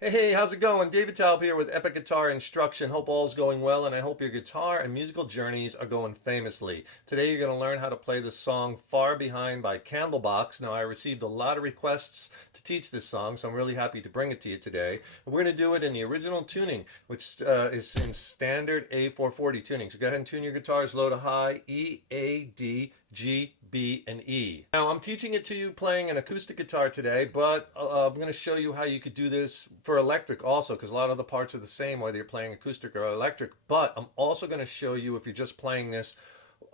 Hey, how's it going? David Taub here with Epic Guitar Instruction. Hope all's going well, and I hope your guitar and musical journeys are going famously. Today you're going to learn how to play the song Far Behind by Candlebox. Now, I received a lot of requests to teach this song, so I'm really happy to bring it to you today. And we're going to do it in the original tuning, which is in standard A440 tuning. So go ahead and tune your guitars low to high, E, A, D, G, B, and E. Now I'm teaching it to you playing an acoustic guitar today, but I'm going to show you how you could do this for electric also, because a lot of the parts are the same whether you're playing acoustic or electric. But I'm also going to show you if you're just playing this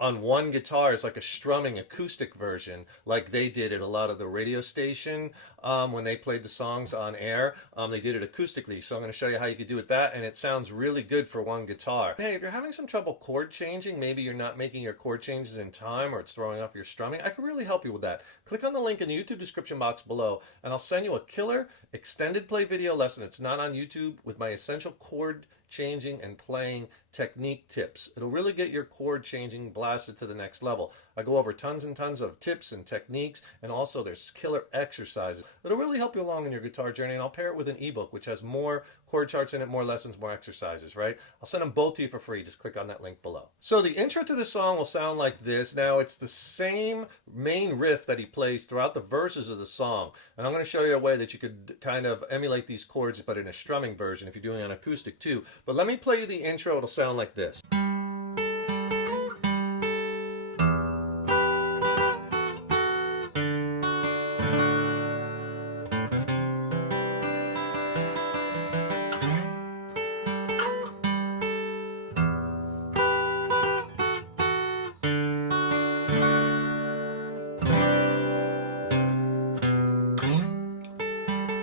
on one guitar is like a strumming acoustic version, like they did at a lot of the radio station when they played the songs on air. They did it acoustically, so I'm going to show you how you could do it that, and it sounds really good for one guitar. Hey, if you're having some trouble chord changing, maybe you're not making your chord changes in time or it's throwing off your strumming, I can really help you with that. Click on the link in the YouTube description box below, and I'll send you a killer extended play video lesson. It's not on YouTube, with my essential chord changing and playing technique tips. It'll really get your chord changing blasted to the next level. I go over tons and tons of tips and techniques, and also there's killer exercises. It'll really help you along in your guitar journey, and I'll pair it with an ebook which has more chord charts in it, more lessons, more exercises, right? I'll send them both to you for free. Just click on that link below. So the intro to the song will sound like this. Now it's the same main riff that he plays throughout the verses of the song, and I'm going to show you a way that you could kind of emulate these chords but in a strumming version if you're doing an acoustic too. But let me play you the intro. It'll sound like this.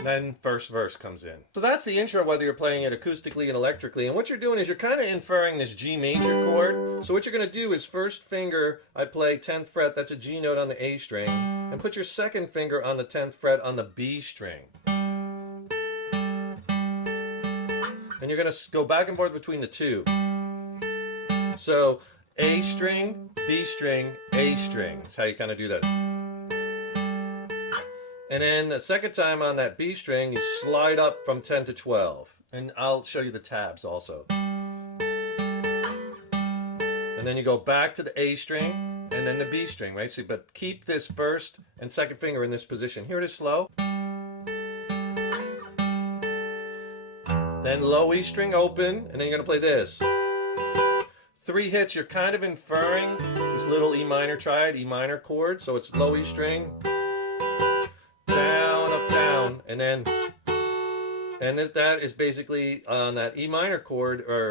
Then first verse comes in. So that's the intro, whether you're playing it acoustically and electrically. And what you're doing is you're kind of inferring this G major chord. So what you're going to do is first finger, I play 10th fret, that's a G note on the A string, and put your second finger on the 10th fret on the B string. And you're going to go back and forth between the two. So A string, B string, A string. That's how you kind of do that. And then the second time on that B string, you slide up from 10 to 12. And I'll show you the tabs also. And then you go back to the A string and then the B string, right? So, but keep this first and second finger in this position. Here it is slow. Then low E string open, and then you're going to play this. 3 hits, you're kind of inferring this little E minor triad, E minor chord. So it's low E string, and then that is basically on that E minor chord, or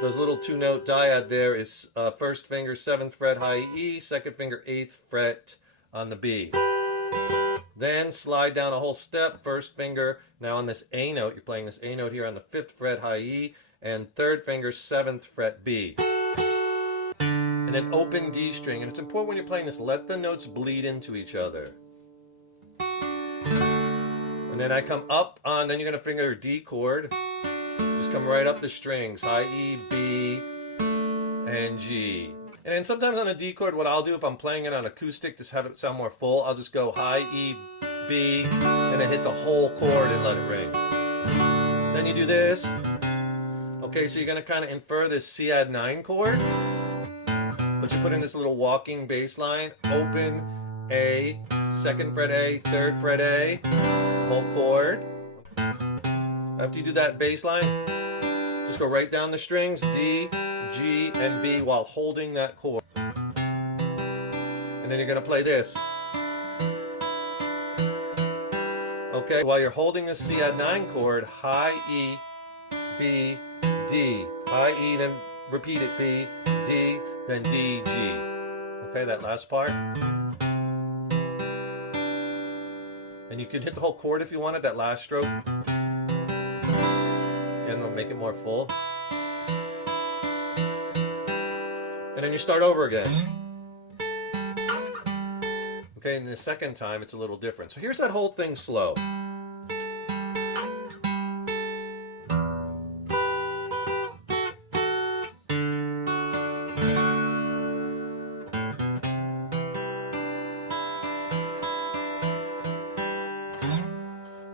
those little 2-note dyad there is first finger 7th fret high E, second finger 8th fret on the B. Then slide down a whole step, first finger now on this A note, you're playing this A note here on the 5th fret high E, and third finger 7th fret B. And then open D string, and it's important when you're playing this, let the notes bleed into each other. And then I come up on, then you're going to finger a D chord. Just come right up the strings, high E, B, and G. And then sometimes on the D chord, what I'll do if I'm playing it on acoustic, just have it sound more full, I'll just go high E, B, and then hit the whole chord and let it ring. Then you do this. Okay, so you're going to kind of infer this C add 9 chord, but you put in this little walking bass line, open, A, 2nd fret A, 3rd fret A, whole chord. After you do that bass line, just go right down the strings, D, G, and B, while holding that chord. And then you're going to play this. Okay, while you're holding the C add 9 chord, high E, B, D. High E, then repeat it, B, D, then D, G. Okay, that last part. And you can hit the whole chord if you wanted, that last stroke. Again, they'll make it more full. And then you start over again. Okay, and the second time it's a little different. So here's that whole thing slow.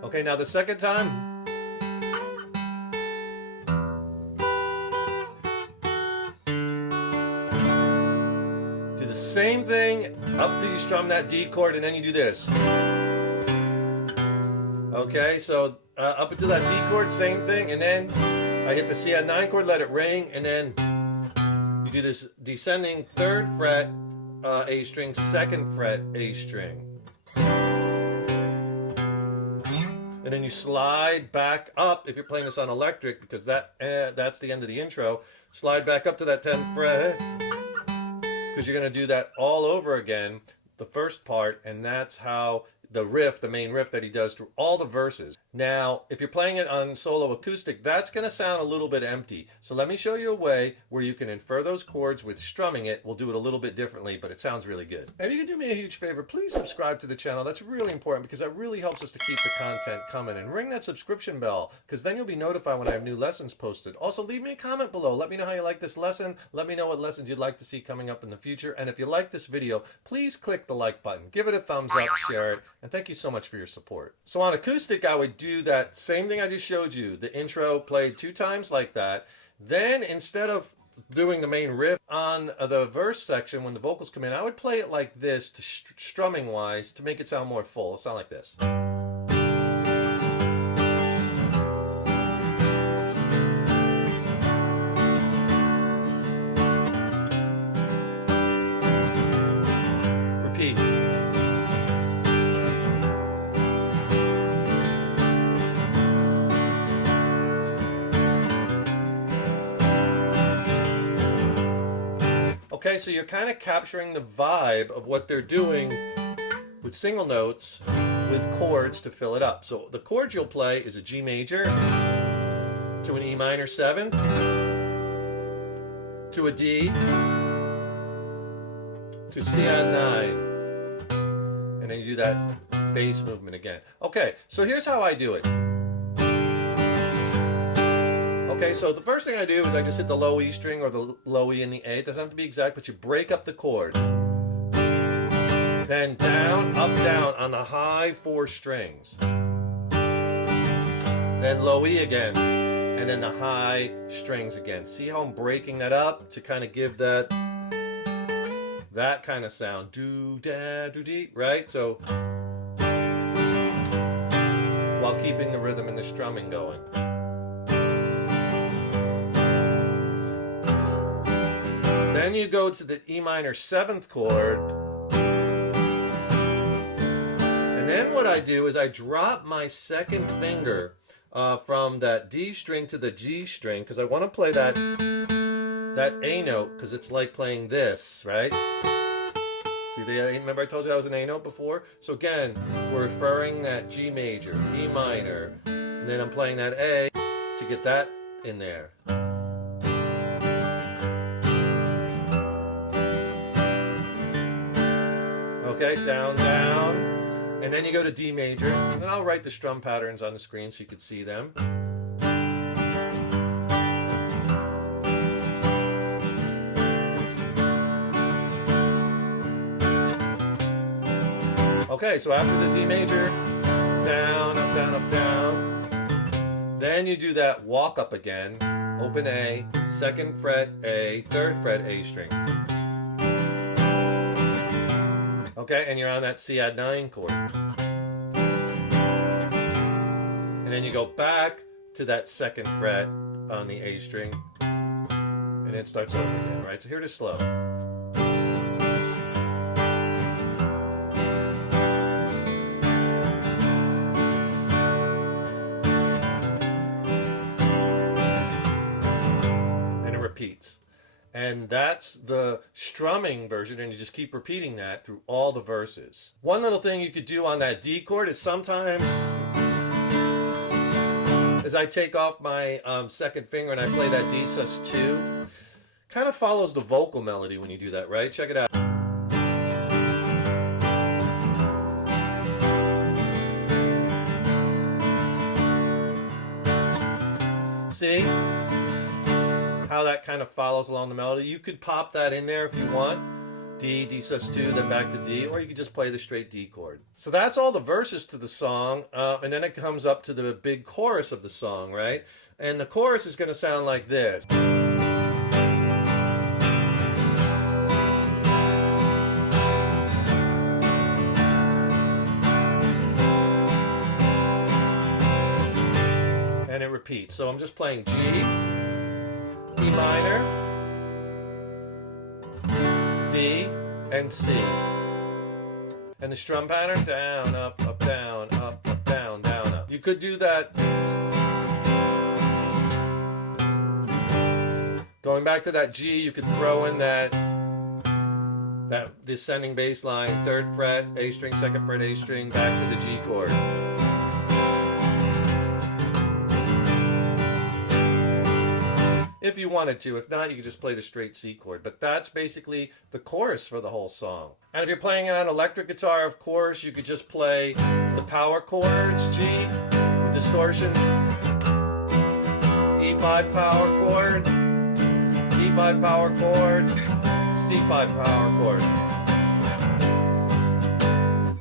Okay, now the second time, same thing up till you strum that D chord, and then you do this. Okay, so up until that D chord, same thing, and then I hit the C add 9 chord, let it ring, and then you do this descending 3rd fret A string, 2nd fret A string. And then you slide back up, if you're playing this on electric, because that's the end of the intro, slide back up to that 10th fret, because you're going to do that all over again, the first part, and that's how the riff, the main riff that he does through all the verses. Now, if you're playing it on solo acoustic, that's going to sound a little bit empty. So let me show you a way where you can infer those chords with strumming it. We'll do it a little bit differently, but it sounds really good. And if you can do me a huge favor, please subscribe to the channel. That's really important because that really helps us to keep the content coming. And ring that subscription bell, because then you'll be notified when I have new lessons posted. Also, leave me a comment below. Let me know how you like this lesson. Let me know what lessons you'd like to see coming up in the future. And if you like this video, please click the like button. Give it a thumbs up, share it, and thank you so much for your support. So on acoustic, I would do that same thing I just showed you. The intro played 2 times like that. Then instead of doing the main riff on the verse section when the vocals come in, I would play it like this, to strumming wise, to make it sound more full. It'll sound like this. Repeat. Okay, so you're kind of capturing the vibe of what they're doing with single notes with chords to fill it up. So the chord you'll play is a G major to an E minor 7th to a D to C add 9, and then you do that bass movement again. Okay, so here's how I do it. Okay, so the first thing I do is I just hit the low E string or the low E in the A. It doesn't have to be exact, but you break up the chord. Then down, up, down on the high 4 strings. Then low E again, and then the high strings again. See how I'm breaking that up to kind of give that kind of sound. Do, da, do, dee, right? So, while keeping the rhythm and the strumming going. Then you go to the E minor 7th chord, and then what I do is I drop my 2nd finger from that D string to the G string, because I want to play that A note, because it's like playing this, right? See, remember I told you I was an A note before? So again, we're referring that G major, E minor, and then I'm playing that A to get that in there. Okay, down, down, and then you go to D major, and I'll write the strum patterns on the screen so you can see them. Okay, so after the D major, down, up, down, up, down, then you do that walk up again, open A, 2nd fret A, 3rd fret A string. Okay, and you're on that C add 9 chord. And then you go back to that 2nd fret on the A string, and it starts over again, right? So here it is slow. And it repeats. And that's the strumming version, and you just keep repeating that through all the verses. One little thing you could do on that D chord is sometimes, as I take off my 2nd finger and I play that D sus2, kind of follows the vocal melody when you do that, right? Check it out. See how that kind of follows along the melody? You could pop that in there if you want. D, D sus2, then back to D, or you could just play the straight D chord. So that's all the verses to the song, and then it comes up to the big chorus of the song, right? And the chorus is going to sound like this. and it repeats. So I'm just playing G, E minor, D, and C. And the strum pattern, down, up, down, down, up. You could do that. Going back to that G, you could throw in that descending bass line, 3rd fret, A string, 2nd fret, A string, back to the G chord. If you wanted to. If not, you could just play the straight C chord. But that's basically the chorus for the whole song. And if you're playing it on electric guitar, of course, you could just play the power chords, G, with distortion, E5 power chord, E5 power chord, C5 power chord.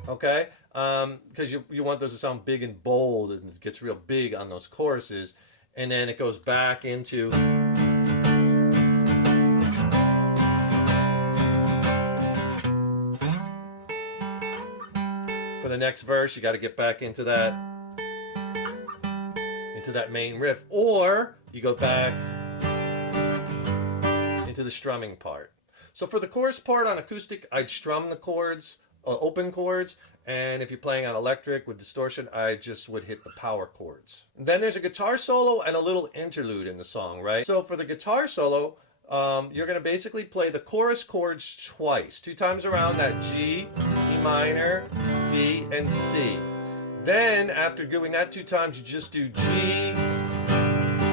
Okay? Because you want those to sound big and bold, and it gets real big on those choruses. And then it goes back into for the next verse. You got to get back into that main riff, or you go back into the strumming part. So for the chorus part on acoustic, I'd strum the chords, open chords, and if you're playing on electric with distortion, I just would hit the power chords. And then there's a guitar solo and a little interlude in the song, right? So for the guitar solo, you're going to basically play the chorus chords twice, 2 times around that G, E minor, D, and C. Then after doing that 2 times, you just do G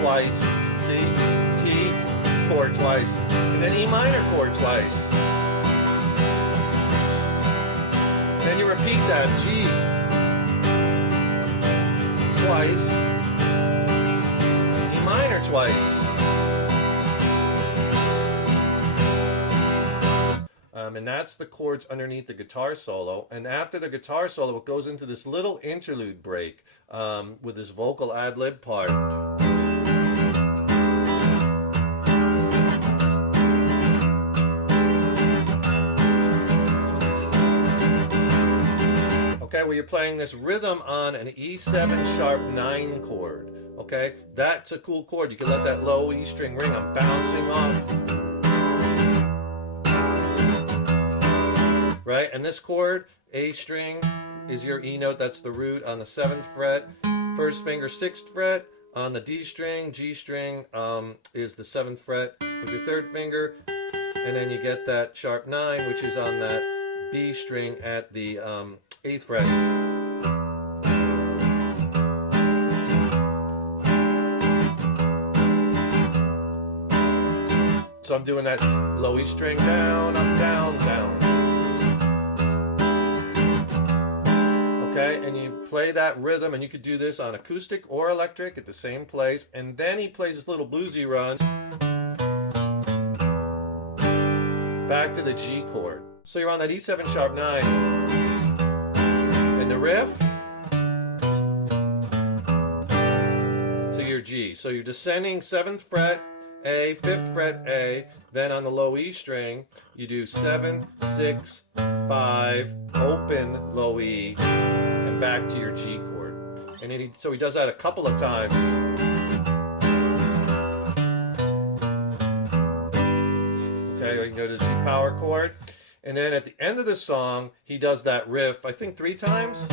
twice, C, G chord twice, and then E minor chord twice. Then you repeat that G twice, E minor twice. And that's the chords underneath the guitar solo. And after the guitar solo, it goes into this little interlude break with this vocal ad-lib part. Okay, where you're playing this rhythm on an E7 sharp 9 chord. Okay, that's a cool chord. You can let that low E string ring. I'm bouncing off. Right, and this chord, A string, is your E note. That's the root on the 7th fret. 1st finger, 6th fret. On the D string, G string is the 7th fret with your 3rd finger. And then you get that sharp 9, which is on that B string at the 8th fret. So I'm doing that low E string, down, up, down, down. Okay, and you play that rhythm, and you could do this on acoustic or electric at the same place. And then he plays this little bluesy runs back to the G chord. So you're on that E7 sharp 9. And the riff to your G. So you're descending 7th fret, A, 5th fret, A. Then on the low E string, you do 7, 6, 5, open low E, and back to your G chord. And then so he does that a couple of times. Okay, you can go to the G power chord. And then at the end of the song, he does that riff, I think 3 times.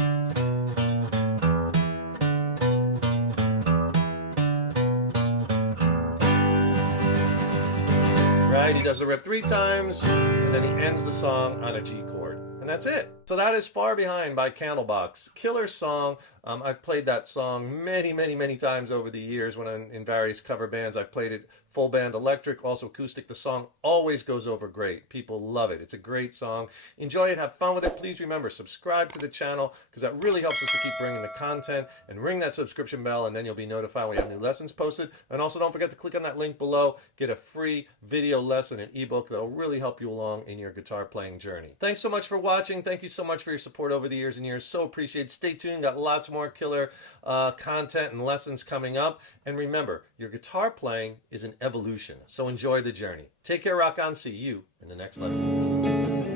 Right, he does the riff 3 times, and then he ends the song on a G chord. And that's it. So that is Far Behind by Candlebox. Killer song. I've played that song many, many, many times over the years when I'm in various cover bands. I've played it full band electric, also acoustic. The song always goes over great. People love it. It's a great song. Enjoy it. Have fun with it. Please remember, subscribe to the channel because that really helps us to keep bringing the content, and ring that subscription bell, and then you'll be notified when we have new lessons posted. And also don't forget to click on that link below. Get a free video lesson and ebook that'll really help you along in your guitar playing journey. Thanks so much for watching. Thank you so much for your support over the years and years. So appreciate it. Stay tuned. Got lots more killer content and lessons coming up. And remember, your guitar playing is an evolution. So enjoy the journey. Take care, rock on. See you in the next lesson.